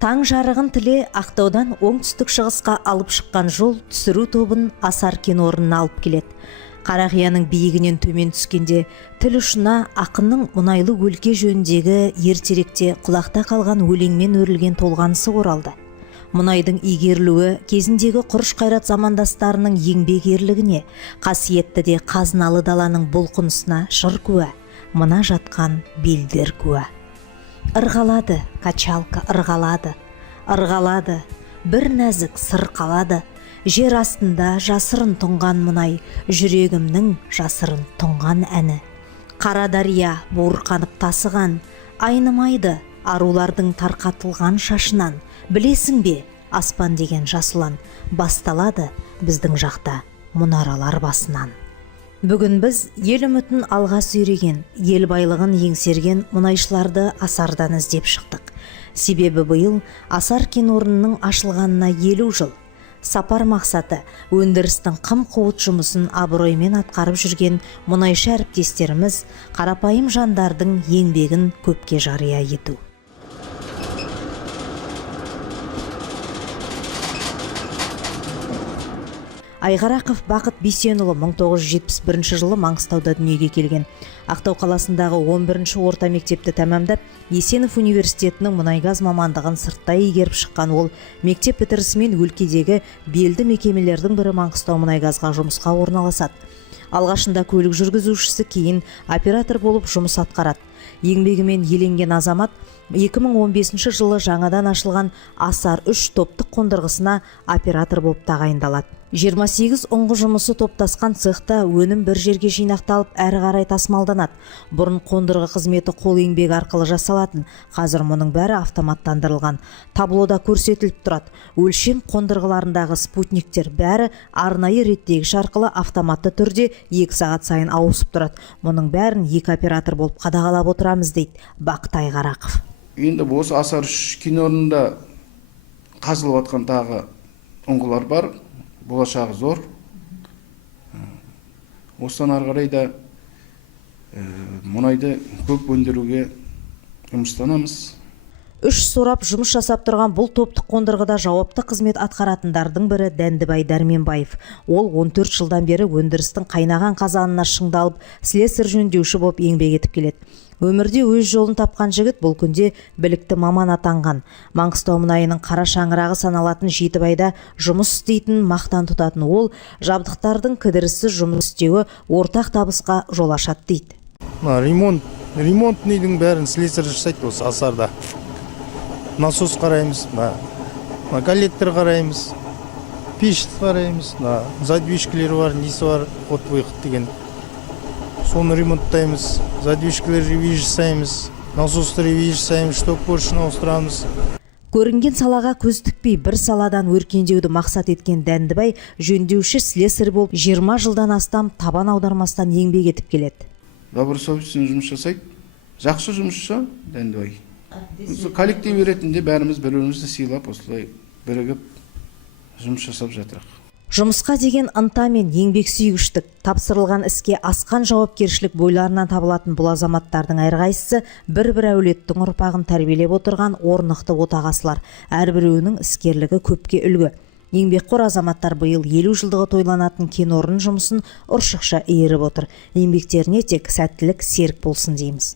Таң жарығын тіле Ақтаудан оңтүстік шығысқа алып шыққан жол түсіру тобын Асар кен орнына алып келеді. Қарақияның биігінен төмен түскенде тіл ұшына ақынның мұнайлы өлке жөніндегі ертеректе құлақта қалған өлеңмен өрілген толғанысы оралды. Мұнайдың игерілуі кезіндегі құрыш қайрат замандастарының еңбек ерлігіне, қасиетті де қазыналы даланың бұлқынысына жыр куә, мына жатқан белдер куә. Ырғалады, качалка ырғалады, ырғалады, бір нәзік сыр қалады. Жер астында жасырын тұнған мұнай, жүрегімнің жасырын тұнған әні. Қара дария буырқанып тасыған, айнымайды арулардың тарқатылған шашынан. Білесің бе, аспан деген жасылан, басталады біздің жақта мұнаралар басынан. Бүгін біз ел үмітін алға сүйреген, ел байлығын еңсерген мұнайшыларды Асардан іздеп шықтық. Себебі биыл Асар кен орнының ашылғанына 50 жыл. Сапар мақсаты өндірістің қым-қуыт жұмысын абыроймен атқарып жүрген мұнайшы әріптестеріміз қарапайым жандардың еңбегін көпке жария ету. Айғарақов Бақыт Бейсенұлы 1971 жылы Маңғыстауда дүниеге келген. Ақтау қаласындағы 11-ші орта мектепті тәмамдап, Есенов университетінің мұнайгаз мамандығын сырттай игеріп шыққан ол, мектеп бітірісімен өлкедегі белді мекемелердің бірі Маңғыстау мұнайгазға жұмысқа орналасады. Алғашында көлік жүргізушісі, кейін оператор болып жұмыс атқарады. Еңбегімен еленген азамат 2015 жылы жаңадан ашылған Асар 3 топтық қондырғысына оператор болып тағайындалады. 28 ұңғы жұмысы топтасқан цехта өнім бір жерге жинақталып, әрі қарай тасымалданады. Бұрын қондырғы қызметі қол еңбегі арқылы жасалатын, қазір мұның бәрі автоматтандырылған. Таблода көрсетіліп тұрады. Өлшем қондырғыларындағы спутниктер бәрі арнайы реттегіш арқылы автоматты түрде 2 сағат сайын ауысып тұрады. Мұның бәрін 2 оператор болып қадағалап отырамыз, дейді Бақыт Айғарақов. Енді осы Асар 3 кен орнында қазылып атқан тағы ұңғылар бар. Болашағы зор. Осыдан ары қарай да мұнайды көп өндіруге жұмыстанамыз. 3 сорап жұмыс жасап тұрған бұл топтық қондырғыда жауапты қызмет атқаратындардың бірі Дәндібай Дәрменбаев. Ол 14 жылдан бері өндірістің қайнаған қазанына шыңдалып, слесарь жөндеуші болып еңбек етіп келеді. Өмірде өз жолын тапқан жігіт бұл күнде білікті маман атанған. Маңғыстау мұнайының қара шаңырағы саналатын Жетібайда жұмыс істейтін, мақтан тұтатын ол, жабдықтардың кідіріссіз жұмыс істеуі ортақ табысқа жол ашады, дейді. Ремонтныйдың бәрін слесарь жасайды осы Асарда. Насос қараймыз, коллектор қараймыз, пеш қараймыз, задвижкілер бар, несі бар, ход-выход деген. Соны ремонттаймыз, задвижкілер ревиз жасаймыз, насосты ревиз жасаймыз, шток поршын ауыстырамыз. Көрінген салаға көз тікпей бір саладан өркендеуді мақсат еткен Дәндібай жөндеуші слесарь болып 20 жылдан астам табан аудармастан еңбек етіп келеді. Добросовестен жұмыс жасайды. Жақсы жұмысшы Дәндібай. Коллектив ретінде бәріміз бір-бірімізді сыйлап, осылай бірігіп жұмыс жасап жатырық. Жұмысқа деген ынта мен еңбек сүйгіштік, тапсырылған іске асқан жауапкершілік бойларынан табылатын бұл азаматтардың әрқайсысы бір-бір әулеттің ұрпағын тәрбиелеп отырған орнықты отағасылар. Әрбіреуінің іскерлігі көпке үлгі. Еңбекқор азаматтар биыл 50 жылдығы тойланатын кен орнының жұмысын ұршықша иіріп отыр. Еңбектеріне тек сәттілік, серік болсын дейміз.